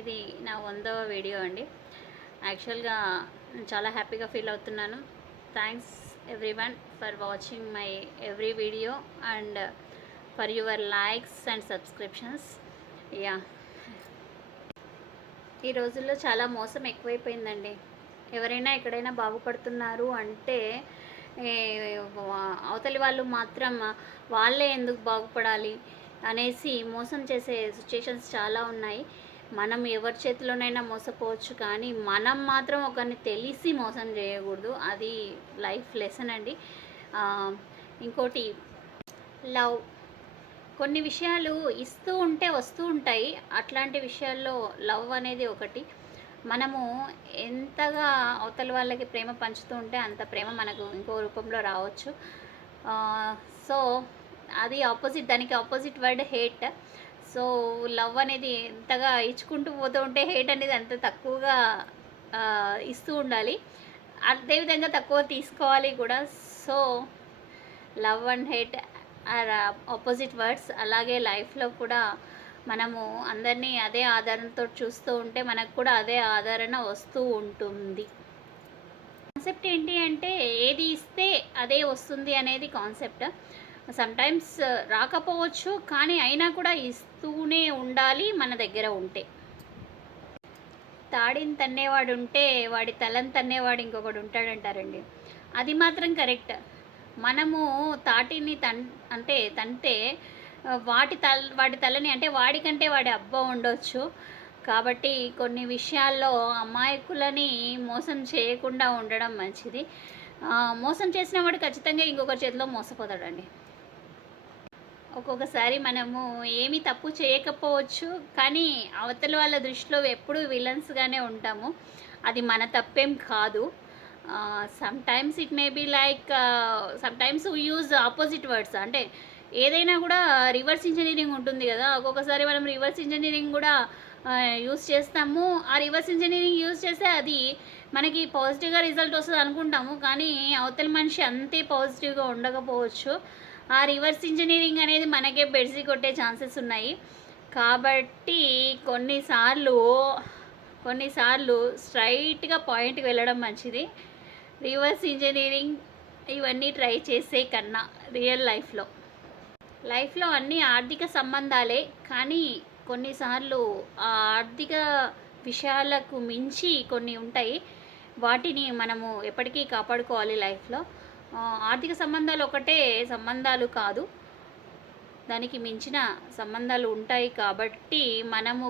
ఇది నా 100వ వీడియో అండి. యాక్చువల్గా చాలా హ్యాపీగా ఫీల్ అవుతున్నాను. Thanks everyone for watching my every video and for your likes and subscriptions. Yeah, ఈ రోజుల్లో చాలా మోసం ఎక్కువైపోయిందండి. ఎవరైనా ఎక్కడైనా బాగుపడుతున్నారు అంటే అవతలి వాళ్ళు మాత్రం వాళ్ళే ఎందుకు బాగుపడాలి అనేసి మోసం చేసే సిచ్యుయేషన్స్ చాలా ఉన్నాయి. మనం ఎవరి చేతిలోనైనా మోసపోవచ్చు, కానీ మనం మాత్రం ఒకరిని తెలిసి మోసం చేయకూడదు. అది లైఫ్ లెసన్ అండి. ఇంకోటి, లవ్. కొన్ని విషయాలు ఇస్తూ ఉంటే వస్తూ ఉంటాయి. అట్లాంటి విషయాల్లో లవ్ అనేది ఒకటి. మనము ఎంతగా అవతల వాళ్ళకి ప్రేమ పంచుతూ ఉంటే అంత ప్రేమ మనకు ఇంకో రూపంలో రావచ్చు. సో అది దానికి opposite word hate. So love అనేది ఎంతగా ఇచ్చుకుంటూ పోతూ ఉంటే హేట్ అనేది అంత తక్కువగా ఇస్తూ ఉండాలి, అదేవిధంగా తక్కువ తీసుకోవాలి కూడా. So love and hate are opposite words. అలాగే లైఫ్లో కూడా మనము అందరినీ అదే ఆధారంతో చూస్తూ ఉంటే మనకు కూడా అదే ఆదరణ వస్తూ ఉంటుంది. కాన్సెప్ట్ ఏంటి అంటే ఏది ఇస్తే అదే వస్తుంది అనేది కాన్సెప్ట్. సమ్టైమ్స్ రాకపోవచ్చు, కానీ అయినా కూడా ఇస్తూనే ఉండాలి మన దగ్గర ఉంటే. తాడిని తన్నేవాడు ఉంటే వాడి తలని తన్నేవాడు ఇంకొకడు ఉంటాడంటారండి. అది మాత్రం కరెక్ట్. మనము తాటిని తంటే వాడి తలని అంటే వాడికంటే వాడి అబ్బా ఉండొచ్చు. కాబట్టి కొన్ని విషయాల్లో అమాయకులని మోసం చేయకుండా ఉండడం మంచిది. మోసం చేసిన వాడు ఖచ్చితంగా ఇంకొకరి చేతిలో మోసపోతాడండి. ఒక్కొక్కసారి మనము ఏమీ తప్పు చేయకపోవచ్చు, కానీ అవతల వాళ్ళ దృష్టిలో ఎప్పుడూ విలన్స్గానే ఉంటాము. అది మన తప్పేం కాదు. Sometimes it may be like sometimes we use opposite words. అంటే ఏదైనా కూడా రివర్స్ ఇంజనీరింగ్ ఉంటుంది కదా. ఒక్కొక్కసారి మనం రివర్స్ ఇంజనీరింగ్ కూడా యూజ్ చేస్తాము. ఆ రివర్స్ ఇంజనీరింగ్ యూజ్ చేస్తే అది మనకి పాజిటివ్గా రిజల్ట్ వస్తుంది అనుకుంటాము, కానీ అవతల మనిషి అంతే పాజిటివ్గా ఉండకపోవచ్చు. ఆ రివర్స్ ఇంజనీరింగ్ అనేది మనకే బెడిసి కొట్టే ఛాన్సెస్ ఉన్నాయి. కాబట్టి కొన్నిసార్లు స్ట్రైట్గా పాయింట్కి వెళ్ళడం మంచిది. రివర్స్ ఇంజనీరింగ్ ఇవన్నీ ట్రై చేసే కన్నా రియల్ లైఫ్లో అన్నీ ఆర్థిక సంబంధాలే, కానీ కొన్నిసార్లు ఆ ఆర్థిక విషయాలకు మించి కొన్ని ఉంటాయి. వాటిని మనము ఎప్పటికీ కాపాడుకోవాలి లైఫ్లో. ఆర్థిక సంబంధాలు ఒకటే సంబంధాలు కాదు, దానికి మించిన సంబంధాలు ఉంటాయి. కాబట్టి మనము